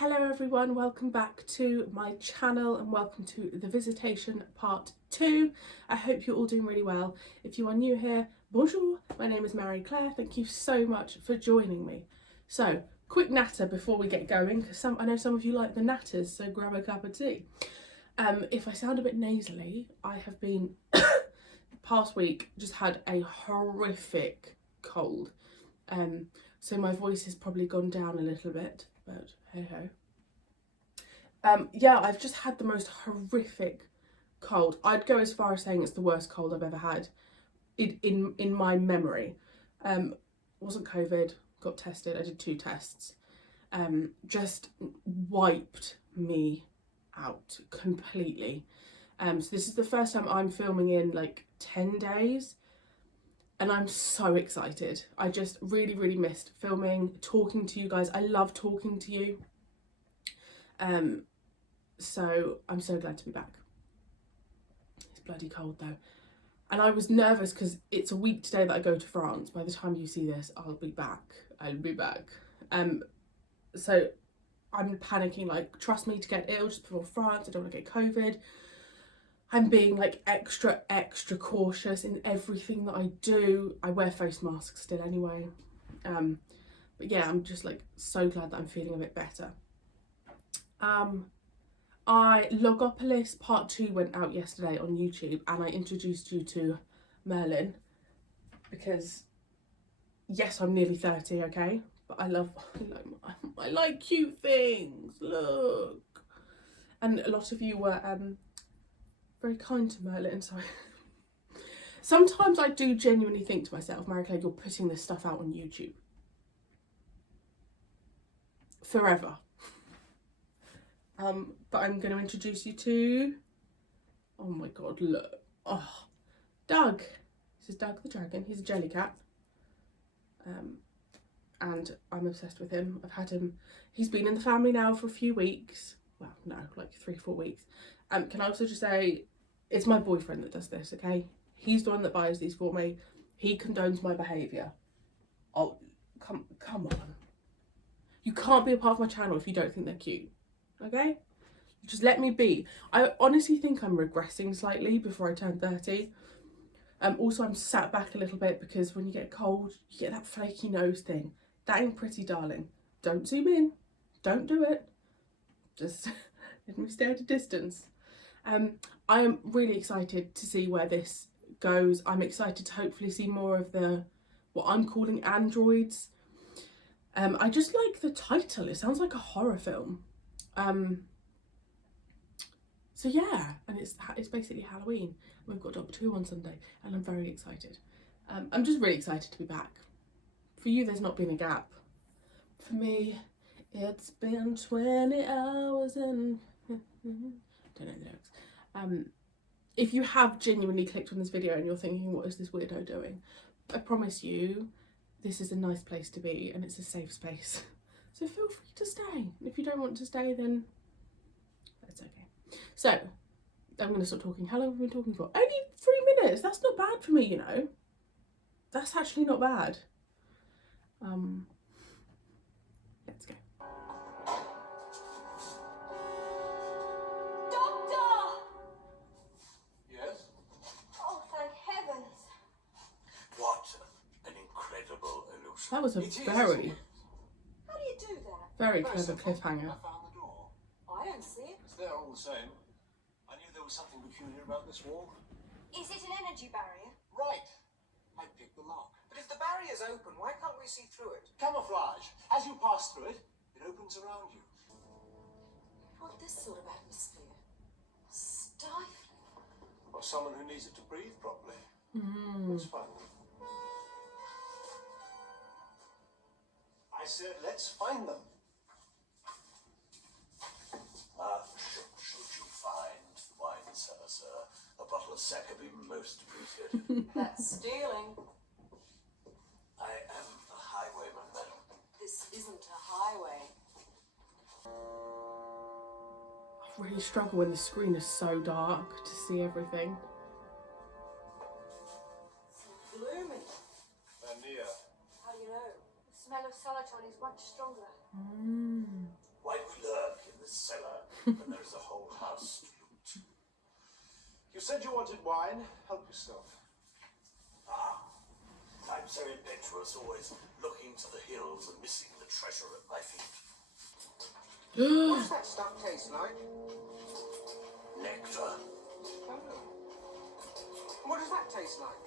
Hello everyone, welcome back to my channel and welcome to the Visitation part 2. I hope you're all doing really well. If you are new here, bonjour, my name is Marie-Clare. Thank you so much for joining me. So, quick natter before we get going, because I know some of you like the natters, so grab a cup of tea. If I sound a bit nasally, I have been, past week, just had a horrific cold. So my voice has probably gone down a little bit, but hey ho. Yeah, I've just had the most horrific cold. I'd go as far as saying it's the worst cold I've ever had in my memory. Wasn't COVID, got tested, I did 2 tests. Just wiped me out completely. So this is the first time I'm filming in like 10 days. And I'm so excited. I just really missed filming, talking to you guys. I love talking to you. So I'm so glad to be back. It's bloody cold though. And I was nervous because it's a week today that I go to France. By the time you see this, I'll be back. So I'm panicking, like, trust me to get ill just before France. I don't want to get COVID. I'm being like extra cautious in everything that I do. I wear face masks still anyway. But yeah, I'm just like so glad that I'm feeling a bit better. Logopolis part 2 went out yesterday on YouTube and I introduced you to Merlin because yes, I'm nearly 30, okay? But I like cute things, look. And a lot of you were very kind to Merlin, so sometimes I do genuinely think to myself, Marie-Clare, you're putting this stuff out on YouTube forever. But I'm going to introduce you to, oh my god, look, oh, Doug. This is Doug the dragon. He's a jelly cat, and I'm obsessed with him. I've had him, he's been in the family now for a few weeks. Well, no, like 3-4 weeks. Can I also just say, it's my boyfriend that does this, okay? He's the one that buys these for me. He condones my behaviour. Oh, come on. You can't be a part of my channel if you don't think they're cute, okay? Just let me be. I honestly think I'm regressing slightly before I turn 30. Also, I'm sat back a little bit because when you get cold, you get that flaky nose thing. That ain't pretty, darling. Don't zoom in. Don't do it. Just let me stay at a distance. I am really excited to see where this goes. I'm excited to hopefully see more of what I'm calling androids. I just like the title. It sounds like a horror film. So yeah, and it's basically Halloween. We've got Doctor Who on Sunday, and I'm very excited. I'm just really excited to be back. For you, there's not been a gap. For me, it's been 20 hours and don't know the lyrics. If you have genuinely clicked on this video and you're thinking, what is this weirdo doing? I promise you, this is a nice place to be and it's a safe space. So feel free to stay. If you don't want to stay, then that's okay. So, I'm going to stop talking. How long have we been talking for? Only 3 minutes. That's not bad for me, you know. That's actually not bad. Let's go. Doctor! Yes? Oh, thank heavens. What an incredible illusion. That was a How do you do that? very clever cliffhanger. I found the door. I don't see it. It's there all the same. I knew there was something peculiar about this wall. Is it an energy barrier? Right. I picked the lock. But if the barrier's open, why can't we see through it? Camouflage. As you pass through it, it opens around you. What this sort of atmosphere? Stifling. Or someone who needs it to breathe properly. Let's find them. I said, let's find them. Should you find the wine cellar, sir, a bottle of sack would be most appreciated. That's stealing. I am a highwayman, madam. This isn't a highway. I really struggle when the screen is so dark to see everything. It's gloomy. Vanilla. How do you know? The smell of solitone is much stronger. Why do we learn said you wanted wine. Help yourself. I'm so impetuous, always looking to the hills and missing the treasure at my feet. What does that stuff taste like? Nectar. Oh. What does that taste like?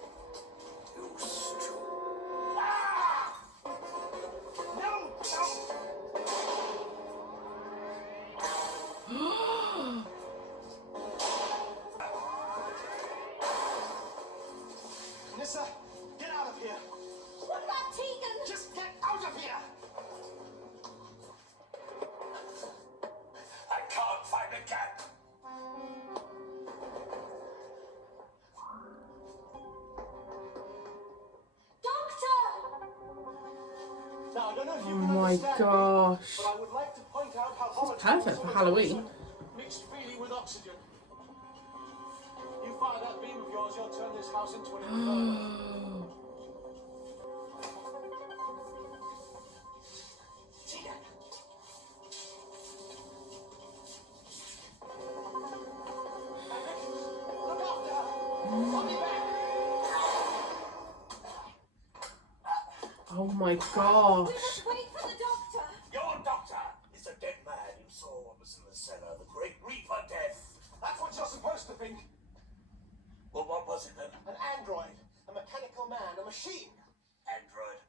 Used to. No! Nissa, get out of here! What about Tegan? Just get out of here! I can't find a cat. Doctor! Now, I don't know if you Oh can my understand me, gosh. but I would like to point out how volatile perfect for solid Halloween. oxygen mixed freely with oxygen. You fire that beam of yours, you'll turn this house into an inferno. Tegan. Look after her! I'll be back! Oh my We gosh. must wait for the doctor. Your doctor is a dead man who saw what was in the cellar, the Great Reaper Death. That's what you're supposed to think. Well, what was it then? An android, a mechanical man, a machine. Android.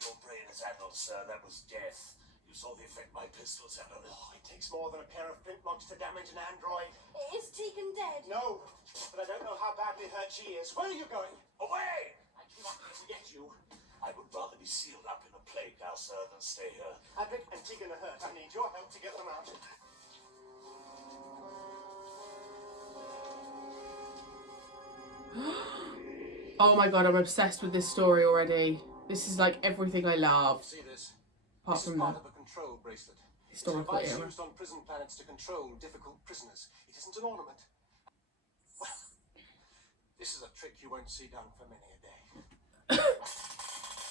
Your brain is addled, sir. That was death. You saw the effect my pistols had on it. Oh, it takes more than a pair of flintlocks to damage an android. Is Tegan dead? No, but I don't know how badly hurt she is. Where are you going? Away! I came up here to get you. I would rather be sealed up in a plague house, sir, than stay here. Adric and Tegan are hurt. I need your help to get them out. Oh my god, I'm obsessed with this story already. This is like everything I love. See this? Apart This is from part the of a control bracelet. historical It's a device era. used on prison planets to control difficult prisoners. It isn't an ornament. Well, this is a trick you won't see done for many a day.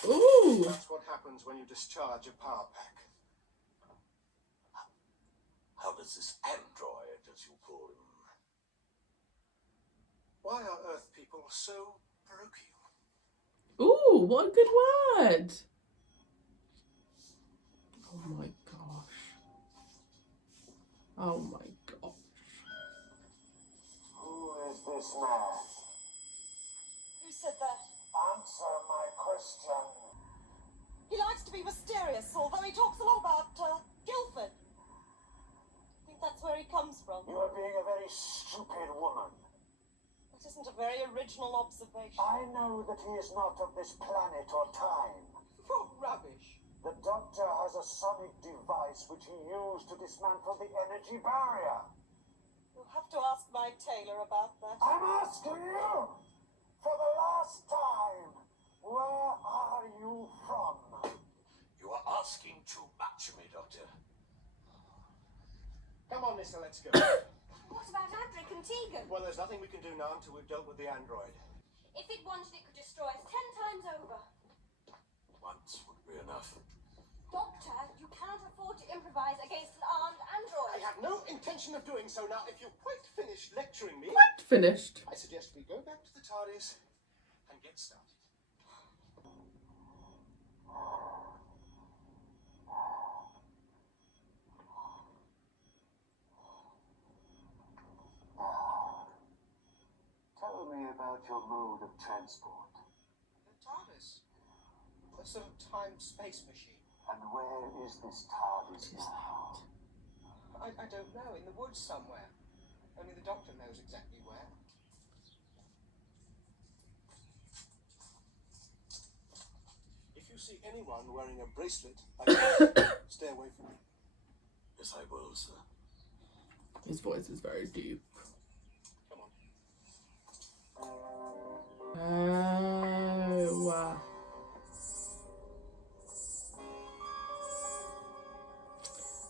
Ooh! That's what happens when you discharge a power pack. How does this android, as you call him? Why are Earth people so parochial? Ooh, what a good word! Oh my gosh. Oh my gosh. Who is this man? Who said that? Answer my question. He likes to be mysterious, although he talks a lot about Guildford. I think that's where he comes from. You are being a very stupid woman. That isn't a very original observation. I know that he is not of this planet or time. What rubbish. The Doctor has a sonic device which he used to dismantle the energy barrier. You'll have to ask my tailor about that. I'm asking you, for the last time, where are you from? You are asking too much of me, Doctor. Come on, Nissa, let's go. What about Adric and Tegan? Well, there's nothing we can do now until we've dealt with the android. If it wanted, it could destroy us 10 times over. Once would be enough. Doctor, you cannot afford to improvise against an armed android. I have no intention of doing so now. If you've quite finished lecturing me, Quite finished. I suggest we go back to the TARDIS and get started. Tell me about your mode of transport. The TARDIS. A sort of time-space machine. And where is this TARDIS now? I don't know. In the woods somewhere. Only the Doctor knows exactly where. If you see anyone wearing a bracelet like this, stay away from me. Yes, I will, sir. His voice is very deep. Come on. Oh, wow.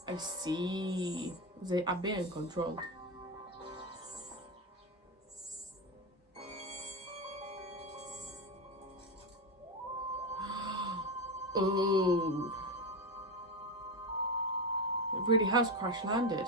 I see. They are being controlled. Oh. It really has crash landed.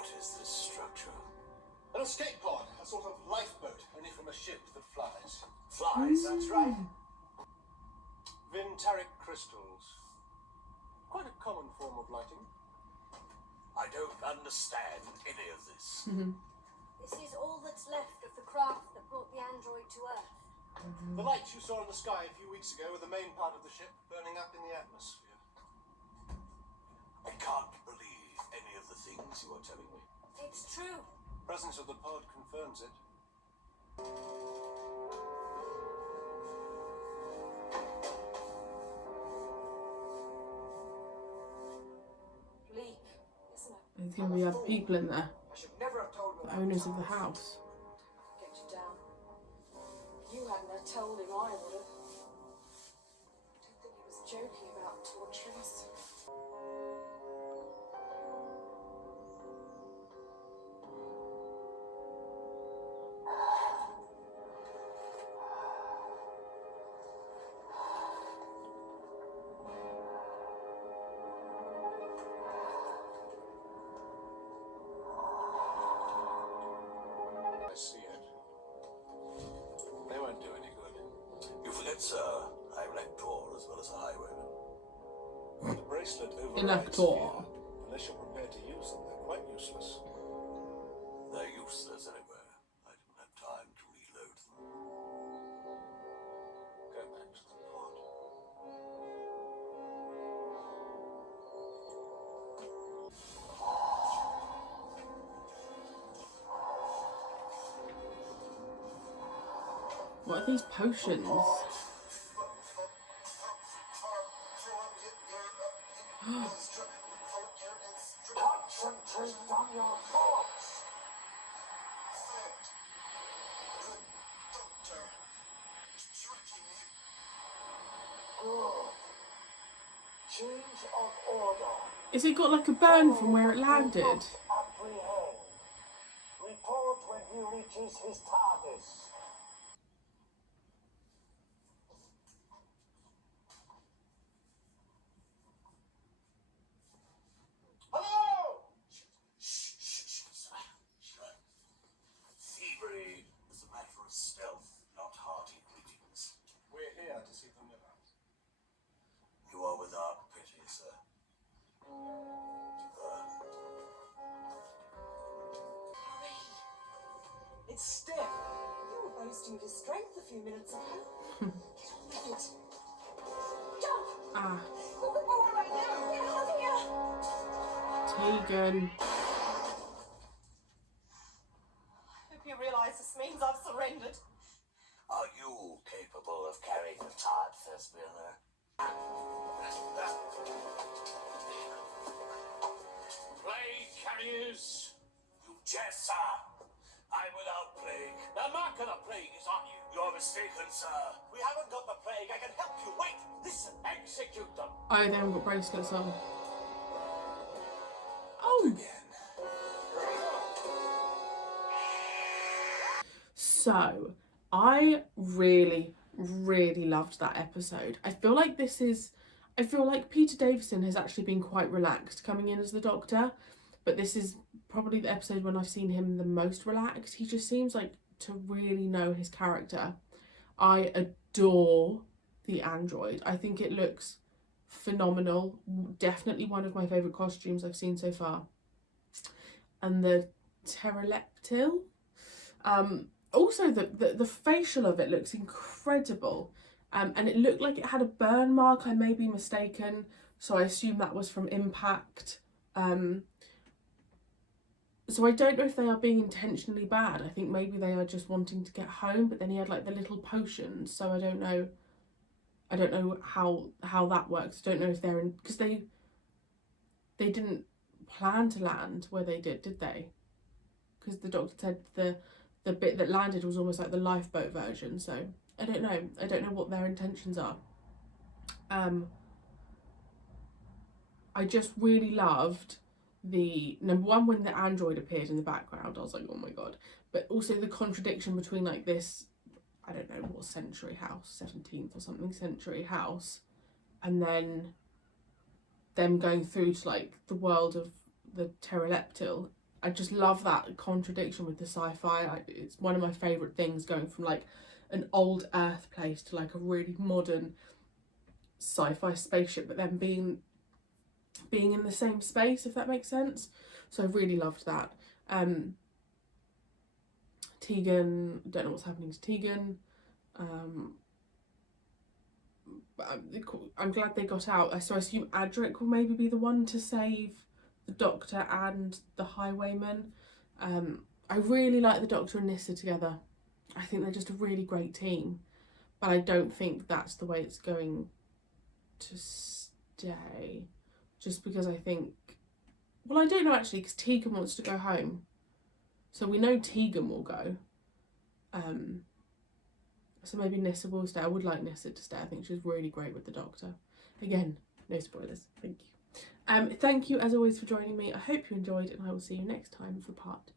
What is this structure? An escape pod, a sort of lifeboat, only from a ship that flies. Flies, that's right. Vintaric crystals. Quite a common form of lighting. I don't understand any of this. This is all that's left of the craft that brought the android to Earth. The lights you saw in the sky a few weeks ago were the main part of the ship burning up in the atmosphere. I can't believe any of the things you are telling me. It's true. Presence of the pod confirms it. Bleak, isn't it? There's going to be other people in there. I should never have told him The about owners the of the TARDIS. house. Get you down. You hadn't have told him, I would have. I don't think he was joking about torturing us. I see it. They won't do any good. You forget, sir, I'm an actor as well as a highwayman. The bracelet overrides Elector. fear. Unless you're prepared to use them, they're quite useless. They're useless anywhere. I didn't have time to reload them. Go back to the pod. What are these potions? Concentrate on your thoughts. Doctor. Tracking me. Good. Change of order. Is it got like a burn from where it landed? Apprehend. Report when he reaches his TARDIS. Hello! Thievery is a matter of stealth, not hearty greetings. We're here to see the miller. You are without pity, sir. It's stiff. You were boasting of his strength a few minutes ago. Get on with it. Jump! Ah, All right now. Get out of here! Tegan. I hope you realise this means I've surrendered. Are you capable of carrying the tart, Thespianer? Plague carriers! You jest, sir! I'm without plague. The mark of the plague is on you. You're mistaken, sir. We haven't got the plague. I can help you. Wait! Listen! Execute them! Oh, they haven't got bracelets on. Oh! So, I really, really loved that episode. I feel like Peter Davison has actually been quite relaxed coming in as the Doctor, but this is probably the episode when I've seen him the most relaxed. He just seems like to really know his character. I adore the android. I think it looks phenomenal. Definitely one of my favourite costumes I've seen so far. And the pterodactyl. Also, the facial of it looks incredible. And it looked like it had a burn mark. I may be mistaken. So I assume that was from impact. So I don't know if they are being intentionally bad. I think maybe they are just wanting to get home. But then he had like the little potions. So I don't know. I don't know how that works. I don't know if they're in... Because they didn't plan to land where they did they? Because the Doctor said the bit that landed was almost like the lifeboat version. So I don't know. I don't know what their intentions are. I just really loved the number one when the android appeared in the background. I was like, oh my god. But also the contradiction between like this, I don't know what century house, 17th or something century house, and then them going through to like the world of the pterodactyl. I just love that contradiction with the sci-fi. It's one of my favourite things, going from like an old Earth place to like a really modern sci-fi spaceship, but then being in the same space, if that makes sense. So I really loved that. Tegan, don't know what's happening to Tegan. But I'm glad they got out. So I assume Adric will maybe be the one to save the Doctor and the Highwayman. I really like the Doctor and Nyssa together. I think they're just a really great team. But I don't think that's the way it's going to stay. Just because I think... Well, I don't know actually, because Tegan wants to go home. So we know Tegan will go. So maybe Nyssa will stay. I would like Nyssa to stay. I think she's really great with the Doctor. Again, no spoilers. Thank you. Thank you as always for joining me. I hope you enjoyed, and I will see you next time for part